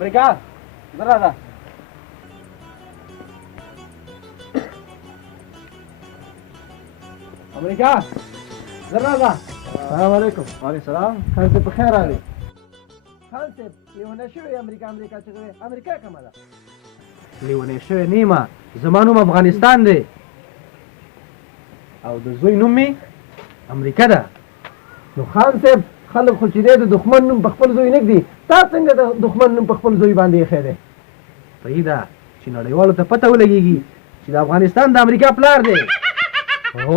امریکا زرا ده امریکا زرا ده السلام علیکم وعلیکم السلام خان صاحب په خیر راغلی خان صاحب لیونی شوی امریکا چې کوي امریکا کومه ده لیونی شوی نیمه زما نوم افغانستان دی او د زوی نوم مې امریکا ده نو خان صاحب خلک خو چې دی د دښمن نوم په خپل زوی نه ږدي تا څنګه د دښمن نوم په خپل زوی باندې ایښی دی صحیح ده چې نړیوالو ته پته ولګېږي چې د افغانستان د امریکا پلار دی او